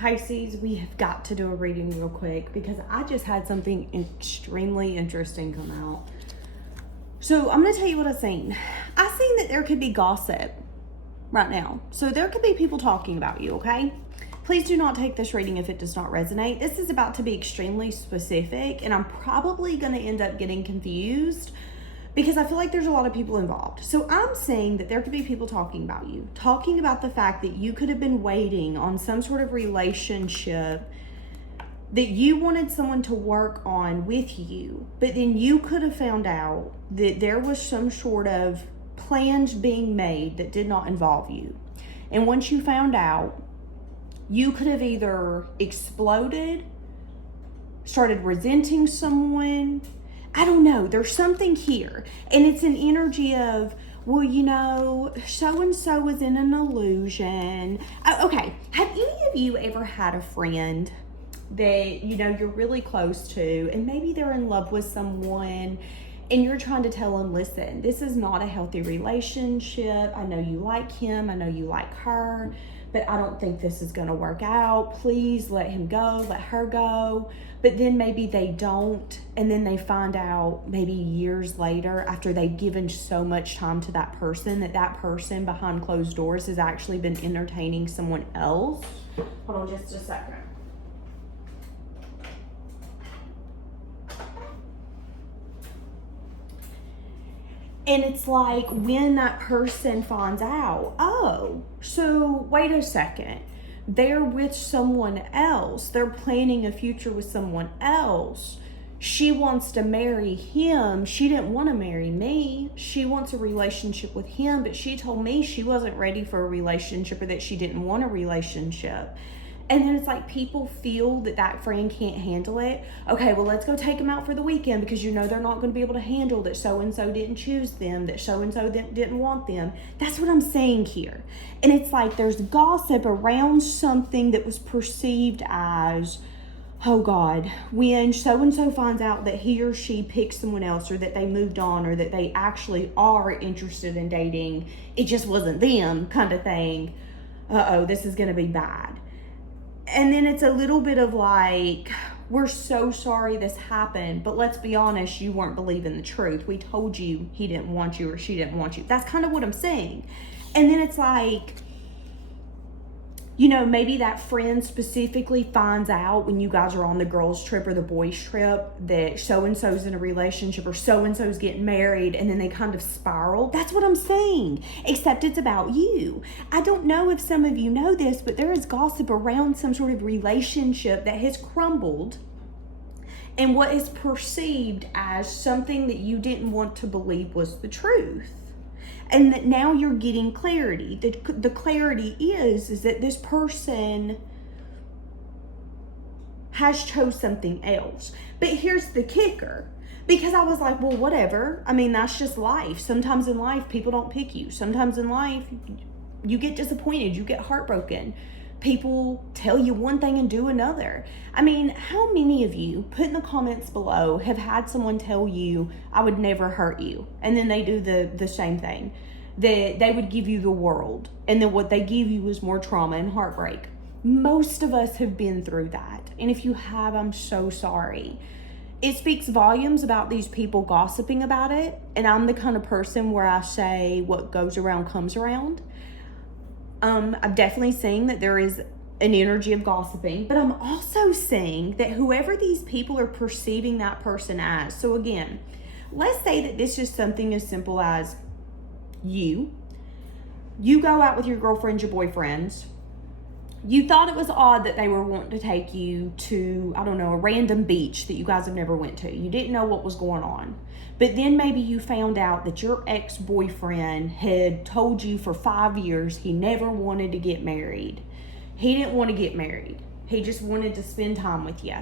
Pisces, we have got to do a reading real quick because I just had something extremely interesting come out. So I'm going to tell you what I've seen. I've seen that there could be gossip right now. So there could be people talking about you, okay? Please do not take this reading if it does not resonate. This is about to be extremely specific, and I'm probably going to end up getting confused because I feel like there's a lot of people involved. So I'm saying that there could be people talking about you, talking about the fact that you could have been waiting on some sort of relationship that you wanted someone to work on with you, but then you could have found out that there was some sort of plans being made that did not involve you. And once you found out, you could have either exploded, started resenting someone. I don't know, there's something here. And it's an energy of, well, you know, so-and-so was in an illusion. Okay, have any of you ever had a friend that, you know, you're really close to, and maybe they're in love with someone, and you're trying to tell them, listen, this is not a healthy relationship. I know you like him, I know you like her, but I don't think this is gonna work out. Please let him go, let her go. But then maybe they don't, and then they find out maybe years later after they've given so much time to that person that that person behind closed doors has actually been entertaining someone else. Hold on just a second. And it's like when that person finds out, oh, so wait a second, they're with someone else. They're planning a future with someone else. She wants to marry him. She didn't want to marry me. She wants a relationship with him, but she told me she wasn't ready for a relationship or that she didn't want a relationship. And then it's like people feel that that friend can't handle it. Okay, well, let's go take them out for the weekend because you know they're not going to be able to handle that so-and-so didn't choose them, that so-and-so didn't want them. That's what I'm saying here. And it's like there's gossip around something that was perceived as, oh God, when so-and-so finds out that he or she picked someone else or that they moved on or that they actually are interested in dating, it just wasn't them kind of thing. Uh-oh, this is going to be bad. And then it's a little bit of like, we're so sorry this happened, but let's be honest, you weren't believing the truth. We told you he didn't want you or she didn't want you. That's kind of what I'm saying. And then it's like, you know, maybe that friend specifically finds out when you guys are on the girls' trip or the boys' trip that so-and-so's in a relationship or so-and-so's getting married, and then they kind of spiral. That's what I'm saying, except it's about you. I don't know if some of you know this, but there is gossip around some sort of relationship that has crumbled and what is perceived as something that you didn't want to believe was the truth. And that now you're getting clarity. The clarity is that this person has chose something else. But here's the kicker. Because I was like, well, whatever. I mean, that's just life. Sometimes in life, people don't pick you. Sometimes in life, you get disappointed. You get heartbroken. People tell you one thing and do another. I mean, how many of you, put in the comments below, have had someone tell you, I would never hurt you, and then they do the same thing, that they would give you the world, and then what they give you is more trauma and heartbreak? Most of us have been through that, and if you have, I'm so sorry. It speaks volumes about these people gossiping about it, and I'm the kind of person where I say what goes around comes around. I'm definitely saying that there is an energy of gossiping, but I'm also saying that whoever these people are perceiving that person as, so again, let's say that this is something as simple as you go out with your girlfriends, your boyfriends, you thought it was odd that they were wanting to take you to, I don't know, a random beach that you guys have never went to. You didn't know what was going on. But then maybe you found out that your ex-boyfriend had told you for 5 years he never wanted to get married. He didn't want to get married. He just wanted to spend time with you.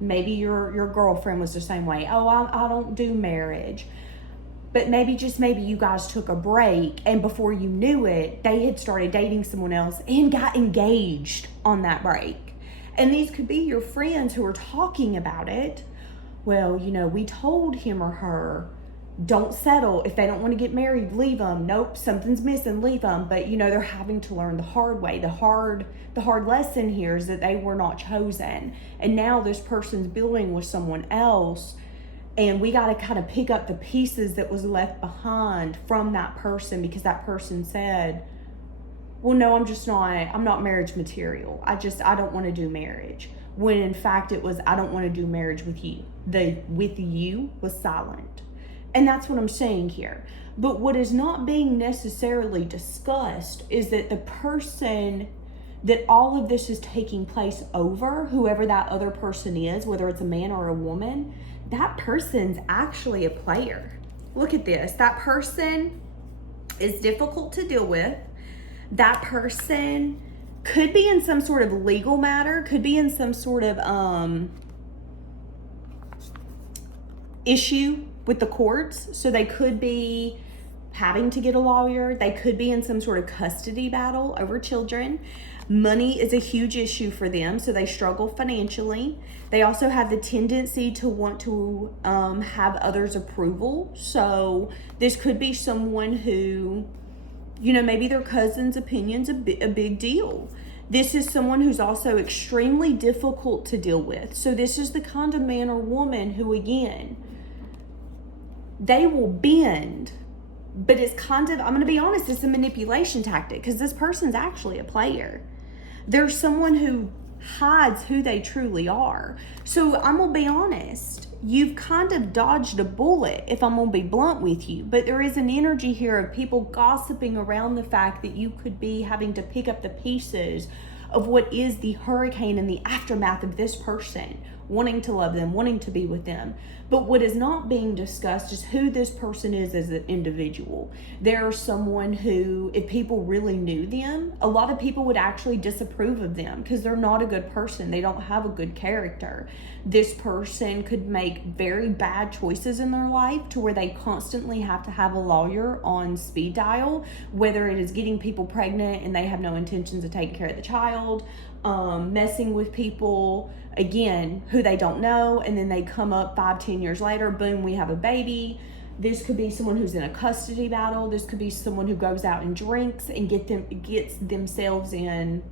Maybe your girlfriend was the same way. Oh, I don't do marriage. But maybe, just maybe, you guys took a break, and before you knew it, they had started dating someone else and got engaged on that break. And these could be your friends who are talking about it. Well, you know, we told him or her Don't settle. If they don't want to get married, leave them. Nope, something's missing, leave them. But they're having to learn the hard way. The hard lesson here is that they were not chosen. And now this person's building with someone else. And we got to kind of pick up the pieces that was left behind from that person, because that person said, well, no, I'm not marriage material. I don't want to do marriage. When in fact it was, I don't want to do marriage with you. The with you was silent. And that's what I'm saying here. But what is not being necessarily discussed is that the person that all of this is taking place over, whoever that other person is, whether it's a man or a woman, that person's actually a player. Look at this. That person is difficult to deal with. That person could be in some sort of legal matter, could be in some sort of issue with the courts. So they could be having to get a lawyer. They could be in some sort of custody battle over children. Money is a huge issue for them, so they struggle financially. They also have the tendency to want to have others' approval. So this could be someone who, maybe their cousin's opinion's a big deal. This is someone who's also extremely difficult to deal with. So this is the kind of man or woman who, again, they will bend, but it's kind of, I'm going to be honest, it's a manipulation tactic, because this person's actually a player. There's someone who hides who they truly are. So I'm going to be honest, you've kind of dodged a bullet, if I'm going to be blunt with you, but there is an energy here of people gossiping around the fact that you could be having to pick up the pieces of what is the hurricane and the aftermath of this person, wanting to love them, wanting to be with them. But what is not being discussed is who this person is as an individual. There's someone who, if people really knew them, a lot of people would actually disapprove of them because they're not a good person. They don't have a good character. This person could make very bad choices in their life to where they constantly have to have a lawyer on speed dial, whether it is getting people pregnant and they have no intentions of taking care of the child, messing with people, again, who they don't know, and then they come up 5-10 years later, boom, we have a baby. This could be someone who's in a custody battle. This could be someone who goes out and drinks and gets themselves in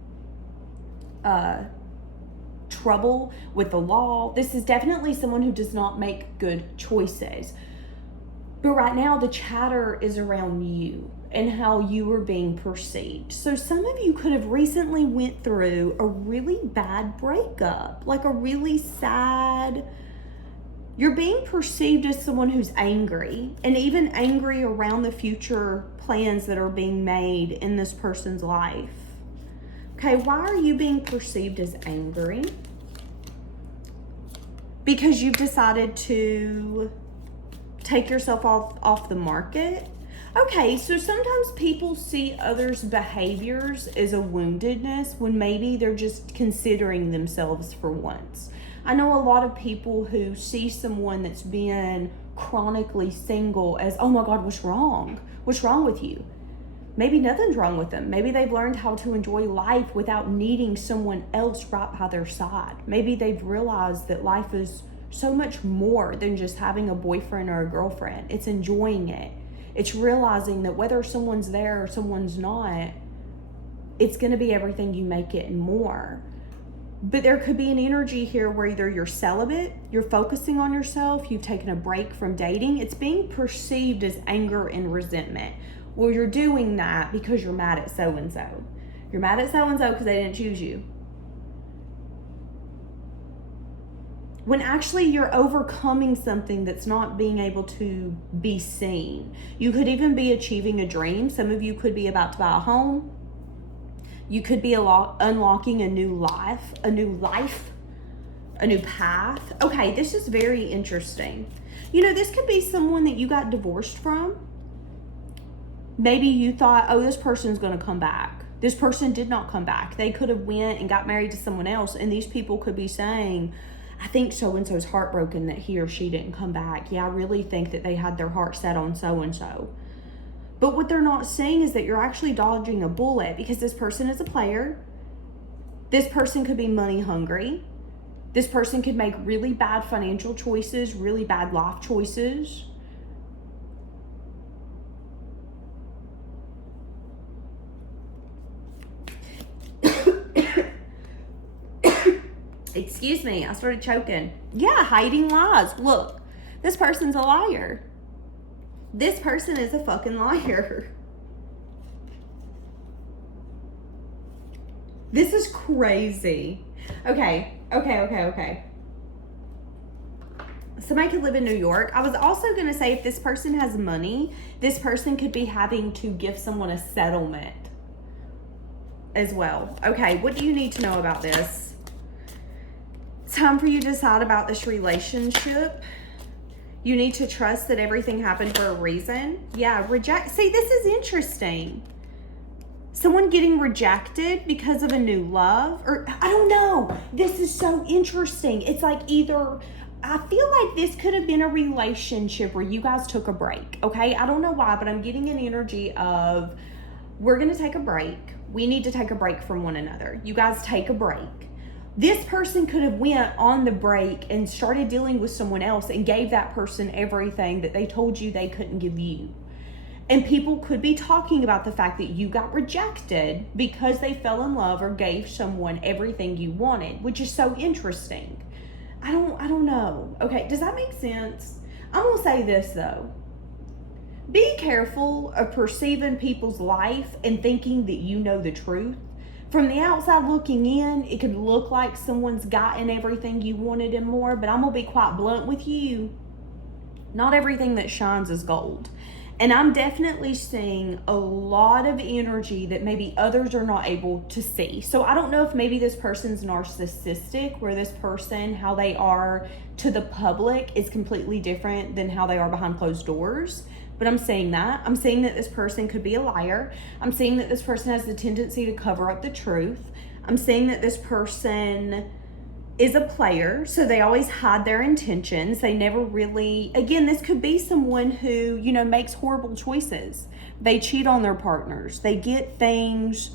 trouble with the law. This is definitely someone who does not make good choices. But right now the chatter is around you and how you are being perceived. So some of you could have recently went through a really bad breakup, like a really sad, you're being perceived as someone who's angry, and even angry around the future plans that are being made in this person's life. Okay, why are you being perceived as angry? Because you've decided to take yourself off the market. Okay, so sometimes people see others' behaviors as a woundedness when maybe they're just considering themselves for once. I know a lot of people who see someone that's been chronically single as, oh my God, what's wrong? What's wrong with you? Maybe nothing's wrong with them. Maybe they've learned how to enjoy life without needing someone else right by their side. Maybe they've realized that life is so much more than just having a boyfriend or a girlfriend. It's enjoying it. It's realizing that whether someone's there or someone's not, it's going to be everything you make it and more. But there could be an energy here where either you're celibate, you're focusing on yourself, you've taken a break from dating. It's being perceived as anger and resentment. Well, you're doing that because you're mad at so-and-so. You're mad at so-and-so because they didn't choose you. When actually you're overcoming something that's not being able to be seen. You could even be achieving a dream. Some of you could be about to buy a home. You could be unlocking a new life, a new path. Okay, this is very interesting. This could be someone that you got divorced from. Maybe you thought, oh, this person's going to come back. This person did not come back. They could have went and got married to someone else, and these people could be saying, I think so-and-so's heartbroken that he or she didn't come back. Yeah, I really think that they had their heart set on so-and-so. But what they're not saying is that you're actually dodging a bullet because this person is a player. This person could be money hungry. This person could make really bad financial choices, really bad life choices. Excuse me, I started choking. Yeah, hiding lies. Look, this person's a liar. This person is a fucking liar. This is crazy. Okay. Somebody could live in New York. I was also going to say, if this person has money, this person could be having to give someone a settlement as well. Okay, what do you need to know about this? Time for you to decide about this relationship. You need to trust that everything happened for a reason. Yeah, reject. See, this is interesting. Someone getting rejected because of a new love, or I don't know. This is so interesting. It's like either, I feel like this could have been a relationship where you guys took a break, okay? I don't know why, but I'm getting an energy of, we're going to take a break. We need to take a break from one another. You guys take a break. This person could have went on the break and started dealing with someone else and gave that person everything that they told you they couldn't give you. And people could be talking about the fact that you got rejected because they fell in love or gave someone everything you wanted, which is so interesting. I don't know. Okay, does that make sense? I'm going to say this though. Be careful of perceiving people's life and thinking that you know the truth. From the outside looking in, it could look like someone's gotten everything you wanted and more, but I'm going to be quite blunt with you. Not everything that shines is gold. And I'm definitely seeing a lot of energy that maybe others are not able to see. So I don't know if maybe this person's narcissistic, where this person, how they are to the public is completely different than how they are behind closed doors. But I'm saying that. I'm saying that this person could be a liar. I'm saying that this person has the tendency to cover up the truth. I'm saying that this person is a player, so they always hide their intentions. They never really, again, this could be someone who, you know, makes horrible choices. They cheat on their partners. They get things,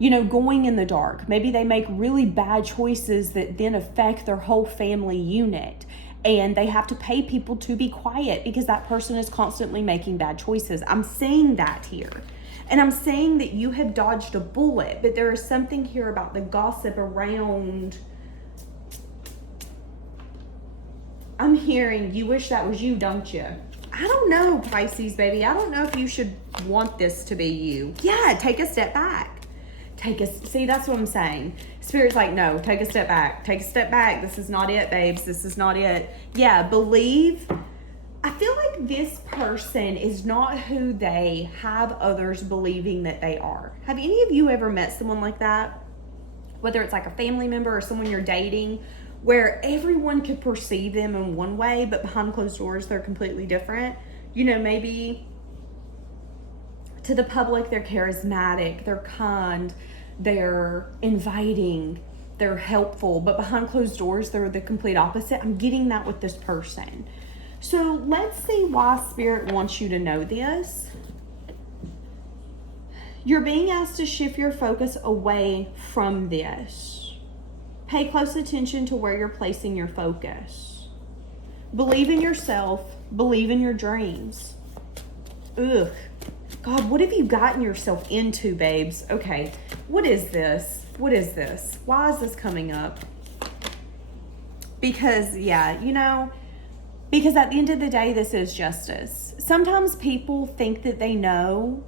you know, going in the dark. Maybe they make really bad choices that then affect their whole family unit. And they have to pay people to be quiet because that person is constantly making bad choices. I'm saying that here. And I'm saying that you have dodged a bullet, but there is something here about the gossip around. I'm hearing you wish that was you, don't you? I don't know, Pisces, baby. I don't know if you should want this to be you. Yeah, take a step back. See, that's what I'm saying. Spirit's like, no, take a step back. Take a step back. This is not it, babes. This is not it. Yeah, believe. I feel like this person is not who they have others believing that they are. Have any of you ever met someone like that? Whether it's like a family member or someone you're dating, where everyone could perceive them in one way, but behind closed doors, they're completely different. You know, maybe to the public, they're charismatic, they're kind, they're inviting, they're helpful, but behind closed doors, they're the complete opposite. I'm getting that with this person. So let's see why Spirit wants you to know this. You're being asked to shift your focus away from this. Pay close attention to where you're placing your focus. Believe in yourself. Believe in your dreams. Ugh. God, what have you gotten yourself into, babes? Okay, what is this? What is this? Why is this coming up? Because, yeah, you know, because at the end of the day, this is justice. Sometimes people think that they know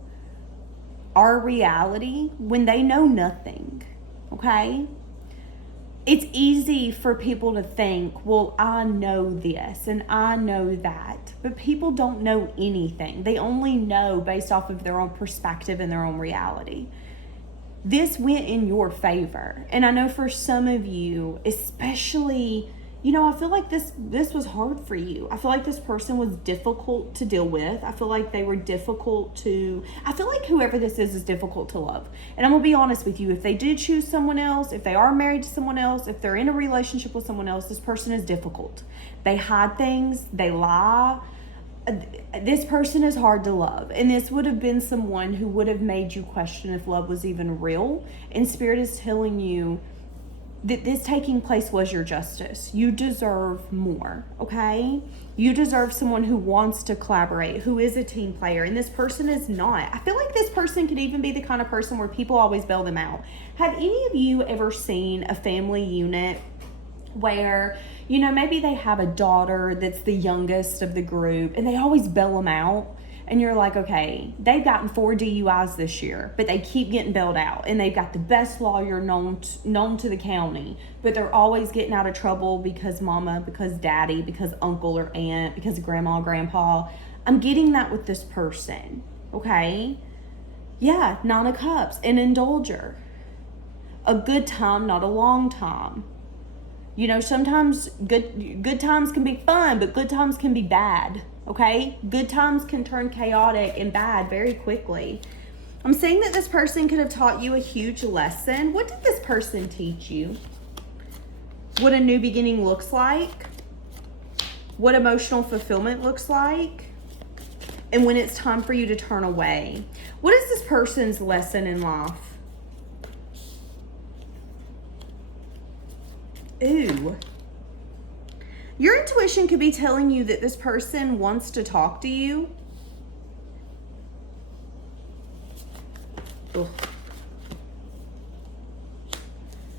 our reality when they know nothing, okay? It's easy for people to think, well, I know this and I know that. But people don't know anything. They only know based off of their own perspective and their own reality. This went in your favor. And I know for some of you, especially, you know, I feel like this was hard for you. I feel like this person was difficult to deal with. I feel like they were I feel like whoever this is difficult to love. And I'm going to be honest with you. If they did choose someone else, if they are married to someone else, if they're in a relationship with someone else, this person is difficult. They hide things. They lie. This person is hard to love. And this would have been someone who would have made you question if love was even real. And Spirit is telling you that this taking place was your justice. You deserve more, okay? You deserve someone who wants to collaborate, who is a team player, and this person is not. I feel like this person could even be the kind of person where people always bail them out. Have any of you ever seen a family unit where, you know, maybe they have a daughter that's the youngest of the group and they always bail them out. And you're like, okay, they've gotten 4 DUIs this year, but they keep getting bailed out. And they've got the best lawyer known to the county, but they're always getting out of trouble because mama, because daddy, because uncle or aunt, because grandma or grandpa. I'm getting that with this person, okay? Yeah, 9 of Cups, an indulger. A good time, not a long time. You know, sometimes good times can be fun, but good times can be bad, okay? Good times can turn chaotic and bad very quickly. I'm saying that this person could have taught you a huge lesson. What did this person teach you? What a new beginning looks like, what emotional fulfillment looks like, and when it's time for you to turn away. What is this person's lesson in life? Ooh. Your intuition could be telling you that this person wants to talk to you. Ugh.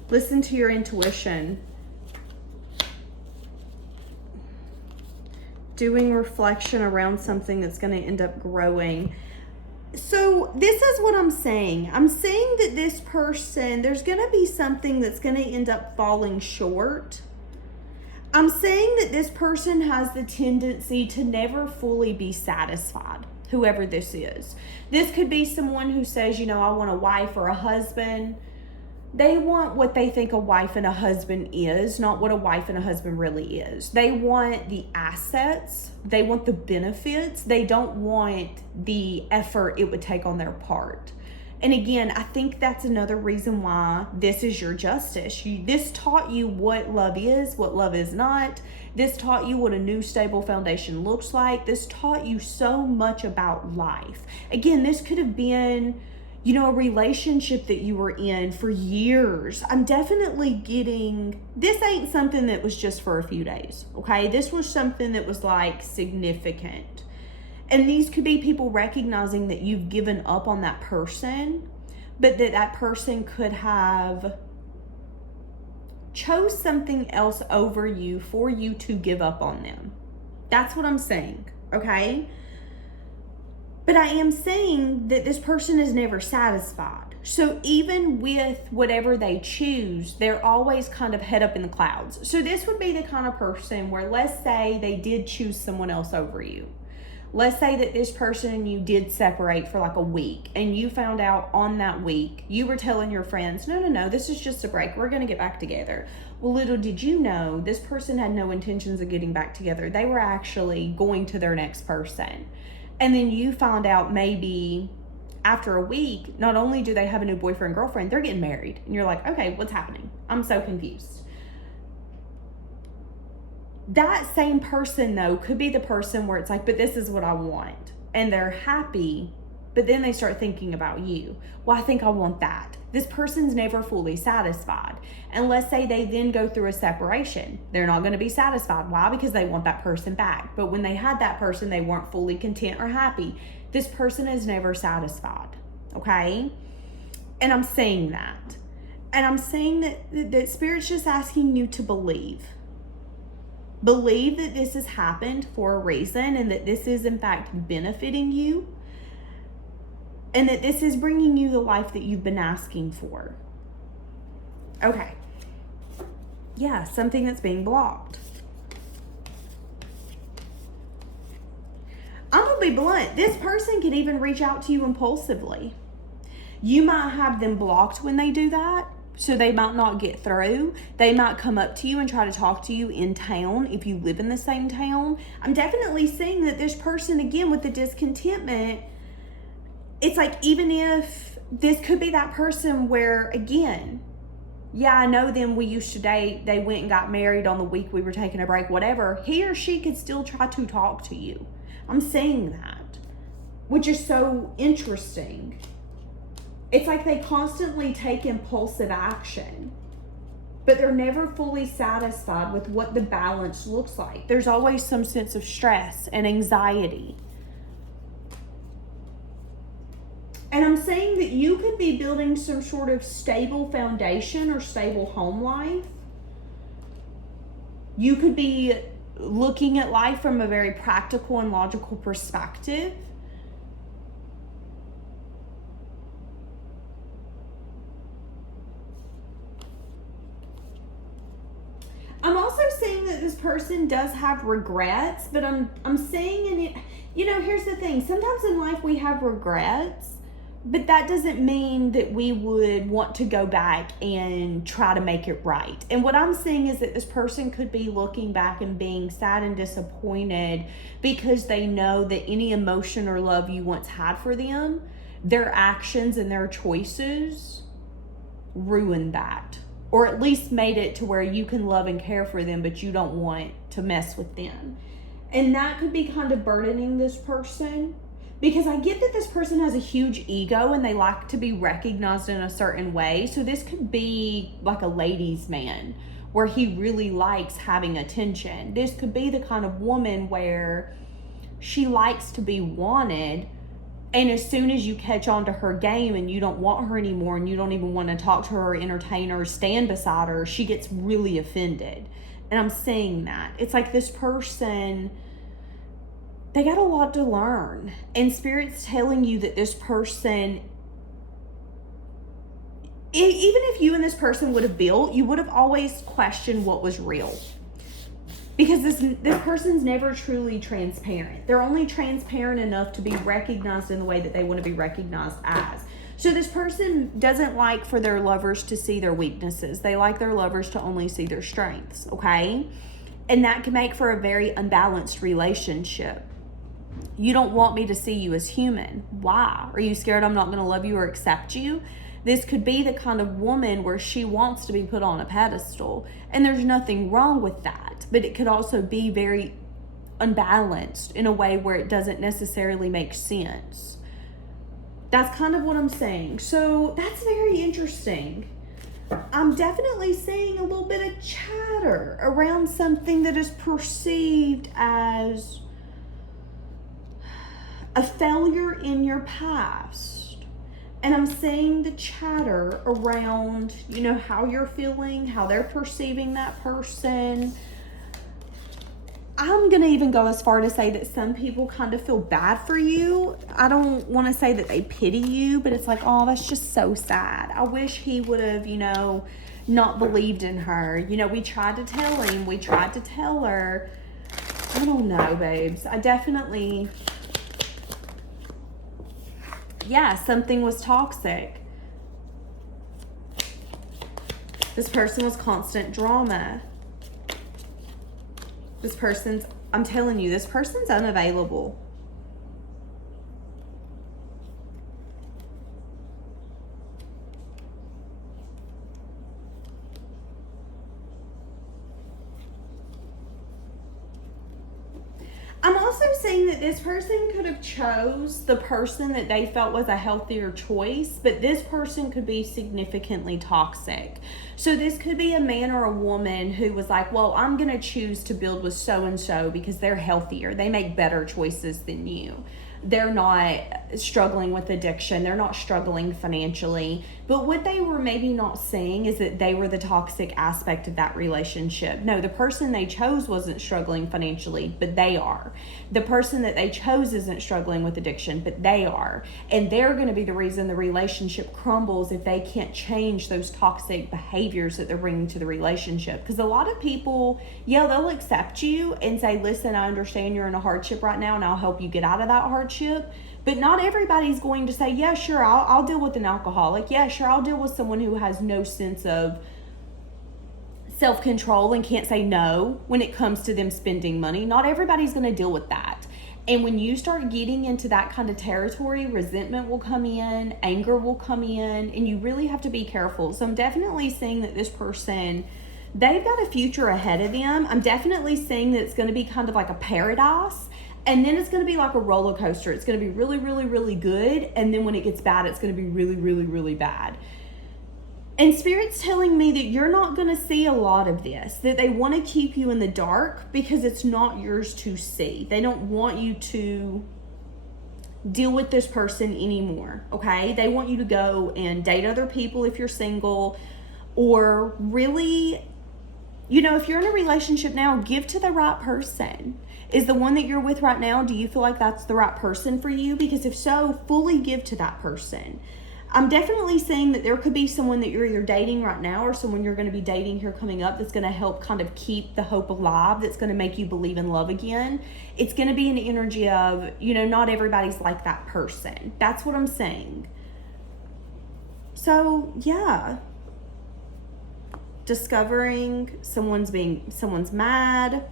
Listen to your intuition. Doing reflection around something that's going to end up growing. So this is what I'm saying. I'm saying that this person, there's going to be something that's going to end up falling short. I'm saying that this person has the tendency to never fully be satisfied, whoever this is. This could be someone who says, you know, I want a wife or a husband. They want what they think a wife and a husband is, not what a wife and a husband really is. They want the assets. They want the benefits. They don't want the effort it would take on their part. And again, I think that's another reason why this is your justice. This taught you what love is not. This taught you what a new stable foundation looks like. This taught you so much about life. Again, this could have been, you know, a relationship that you were in for years. I'm definitely getting, this ain't something that was just for a few days, okay? This was something that was like significant. And these could be people recognizing that you've given up on that person, but that person could have chose something else over you for you to give up on them. That's what I'm saying, okay? But I am saying that this person is never satisfied. So even with whatever they choose, they're always kind of head up in the clouds. So this would be the kind of person where, let's say they did choose someone else over you. Let's say that this person and you did separate for like a week, and you found out on that week, you were telling your friends, no, this is just a break. We're going to get back together. Well, little did you know, this person had no intentions of getting back together. They were actually going to their next person. And then you found out maybe after a week, not only do they have a new boyfriend, girlfriend, they're getting married. And you're like, okay, what's happening? I'm so confused. That same person, though, could be the person where it's like, but this is what I want. And they're happy, but then they start thinking about you. Well, I think I want that. This person's never fully satisfied. And let's say they then go through a separation. They're not going to be satisfied. Why? Because they want that person back. But when they had that person, they weren't fully content or happy. This person is never satisfied. Okay? And I'm saying that. And I'm saying that Spirit's just asking you to believe. Believe that this has happened for a reason, and that this is in fact benefiting you, and that this is bringing you the life that you've been asking for. Okay. Yeah, something that's being blocked. I'm going to be blunt. This person can even reach out to you impulsively. You might have them blocked when they do that, so they might not get through. They might come up to you and try to talk to you in town if you live in the same town. I'm definitely seeing that this person, again, with the discontentment, it's like, even if this could be that person where, again, yeah, I know them, we used to date, they went and got married on the week we were taking a break, whatever, he or she could still try to talk to you. I'm saying that, which is so interesting. It's like they constantly take impulsive action, but they're never fully satisfied with what the balance looks like. There's always some sense of stress and anxiety. And I'm saying that you could be building some sort of stable foundation or stable home life. You could be looking at life from a very practical and logical perspective. I'm also saying that this person does have regrets, but I'm saying in it, here's the thing. Sometimes in life we have regrets, but that doesn't mean that we would want to go back and try to make it right. And what I'm saying is that this person could be looking back and being sad and disappointed because they know that any emotion or love you once had for them, their actions and their choices ruined that. Or at least made it to where you can love and care for them, but you don't want to mess with them. And that could be kind of burdening this person, because I get that this person has a huge ego and they like to be recognized in a certain way. So this could be like a ladies' man where he really likes having attention. This could be the kind of woman where she likes to be wanted, and as soon as you catch on to her game and you don't want her anymore and you don't even want to talk to her or entertain her or stand beside her, she gets really offended. And I'm saying that. It's like this person, they got a lot to learn. And Spirit's telling you that this person, even if you and this person would have built, you would have always questioned what was real. Because this person's never truly transparent. They're only transparent enough to be recognized in the way that they want to be recognized as. So this person doesn't like for their lovers to see their weaknesses. They like their lovers to only see their strengths, okay? And that can make for a very unbalanced relationship. You don't want me to see you as human. Why? Are you scared I'm not going to love you or accept you? This could be the kind of woman where she wants to be put on a pedestal, and there's nothing wrong with that, but it could also be very unbalanced in a way where it doesn't necessarily make sense. That's kind of what I'm saying. So that's very interesting. I'm definitely seeing a little bit of chatter around something that is perceived as a failure in your past. And I'm saying the chatter around, how you're feeling, how they're perceiving that person. I'm going to even go as far to say that some people kind of feel bad for you. I don't want to say that they pity you, but it's like, oh, that's just so sad. I wish he would have, not believed in her. We tried to tell him, we tried to tell her. I don't know, babes. I definitely... something was toxic. This person was constant drama. I'm telling you, this person's unavailable. I'm also saying that this person could have chose the person that they felt was a healthier choice, but this person could be significantly toxic. So this could be a man or a woman who was like, well, I'm going to choose to build with so-and-so because they're healthier. They make better choices than you. They're not struggling with addiction. They're not struggling financially. But what they were maybe not saying is that they were the toxic aspect of that relationship. No, the person they chose wasn't struggling financially, but they are. The person that they chose isn't struggling with addiction, but they are. And they're going to be the reason the relationship crumbles if they can't change those toxic behaviors that they're bringing to the relationship. Because a lot of people, they'll accept you and say, listen, I understand you're in a hardship right now and I'll help you get out of that hardship. But not everybody's going to say, yeah, sure, I'll deal with an alcoholic. Yeah, sure, I'll deal with someone who has no sense of self-control and can't say no when it comes to them spending money. Not everybody's going to deal with that. And when you start getting into that kind of territory, resentment will come in, anger will come in, and you really have to be careful. So I'm definitely seeing that this person, they've got a future ahead of them. I'm definitely seeing that it's going to be kind of like a paradise. And then it's going to be like a roller coaster. It's going to be really, really, really good. And then when it gets bad, it's going to be really, really, really bad. And Spirit's telling me that you're not going to see a lot of this, that they want to keep you in the dark because it's not yours to see. They don't want you to deal with this person anymore, okay? They want you to go and date other people if you're single, or really You know, if you're in a relationship now, give to the right person. Is the one that you're with right now, do you feel like that's the right person for you? Because if so, fully give to that person. I'm definitely saying that there could be someone that you're either dating right now or someone you're going to be dating here coming up that's going to help kind of keep the hope alive, that's going to make you believe in love again. It's going to be an energy of, you know, not everybody's like that person. That's what I'm saying. So, yeah. Discovering someone's mad.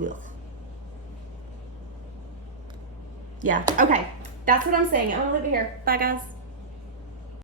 Ugh. Yeah, okay. That's what I'm saying. I'm gonna leave it here. Bye, guys.